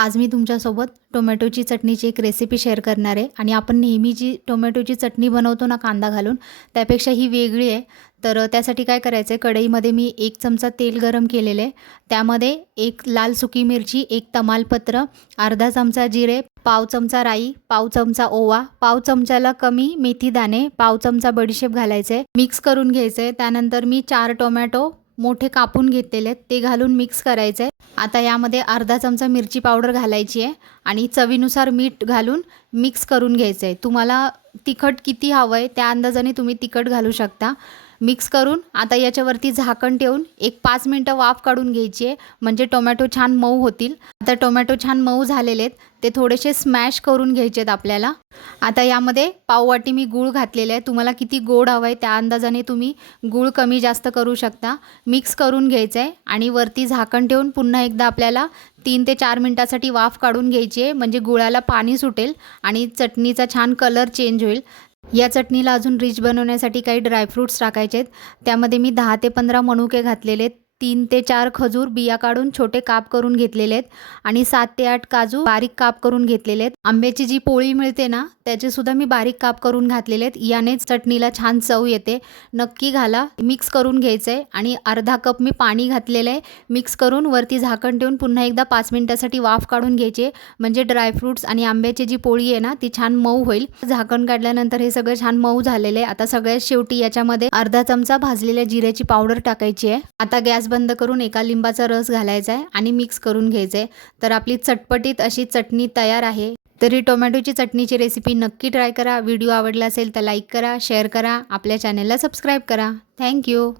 आज मी तुमच्यासोबत टोमॅटोची चटणीची एक रेसिपी शेअर करणार आहे. आणि आपण नेहमी जी टोमॅटोची चटणी बनवतो ना कांदा घालून त्यापेक्षा ही वेगळी आहे. तर त्यासाठी काय करायचं आहे कढईमध्ये मी एक चमचा तेल गरम केलेलं आहे. त्यामध्ये एक लाल सुकी मिरची एक तमालपत्र अर्धा चमचा जिरे पाव चमचा राई पाव चमचा ओवा पाव चमचाला कमी मेथी दाणे पाव चमचा बडीशेप घालायचे मिक्स करून घ्यायचं आहे. त्यानंतर मी चार टोमॅटो मोठे कापून घेतलेले आहेत. ते घालून मिक्स करायचे आता यामध्ये अर्धा चमचा मिरची पावडर घालायची आहे आणि चवीनुसार मीठ घालून मिक्स करून घ्यायचं आहे. तुम्हाला तिखट किती हवं आहे त्या अंदाजाने तुम्ही तिखट घालू शकता. मिक्स करून आता याच्यावरती झाकण ठेवून एक पाच मिनटं वाफ काढून घ्यायची आहे. म्हणजे टोमॅटो छान मऊ होतील. आता टोमॅटो छान मऊ झालेले आहेत. ते थोडेसे स्मॅश करून घ्यायचे आहेत आपल्याला. आता यामध्ये पाववाटी मी गूळ घातलेले आहे. तुम्हाला किती गोड हवं आहे त्या अंदाजाने तुम्ही गूळ कमी जास्त करू शकता. मिक्स करून घ्यायचं आहे आणि वरती झाकण ठेवून पुन्हा एकदा आपल्याला तीन ते चार मिनटासाठी वाफ काढून घ्यायची आहे. म्हणजे गुळाला पाणी सुटेल आणि चटणीचा छान कलर चेंज होईल. या चटणीला अजून रिच बनवण्यासाठी काही ड्रायफ्रूट्स टाकायचे आहेत त्यामध्ये मी दहा ते पंधरा मनुके घातलेले आहेत. तीन ते चार खजूर बिया काढून छोटे काप करून घेतलेले आहेत आणि सात ते आठ काजू बारीक काप करून घेतलेले आहेत. आंब्याची जी पोळी मिळते ना त्याचे सुद्धा मी बारीक काप करून घातलेले आहेत. यानेच चटणीला छान चव येते. नक्की घाला. मिक्स करून घ्यायचं आहे आणि अर्धा कप मी पाणी घातलेलं आहे. मिक्स करून वरती झाकण ठेवून पुन्हा एकदा पाच मिनिटासाठी वाफ काढून घ्यायचे म्हणजे ड्रायफ्रूट्स आणि आंब्याची जी पोळी आहे ना ती छान मऊ होईल. झाकण काढल्यानंतर हे सगळं छान मऊ झालेलं आहे. आता सगळ्यात शेवटी याच्यामध्ये अर्धा चमचा भाजलेल्या जिऱ्याची पावडर टाकायची आहे. आता गॅस बंद करून एका लिंबाचा रस घालायचा आहे आणि मिक्स करून घ्यायचं आहे तर आपली चटपटीत अशी चटणी तयार आहे. तरी टोमॅटोची चटणीची रेसिपी नक्की ट्राय करा. व्हिडिओ आवडला असेल तर लाईक करा शेअर करा. आपल्या चॅनलला सबस्क्राईब करा. थँक्यू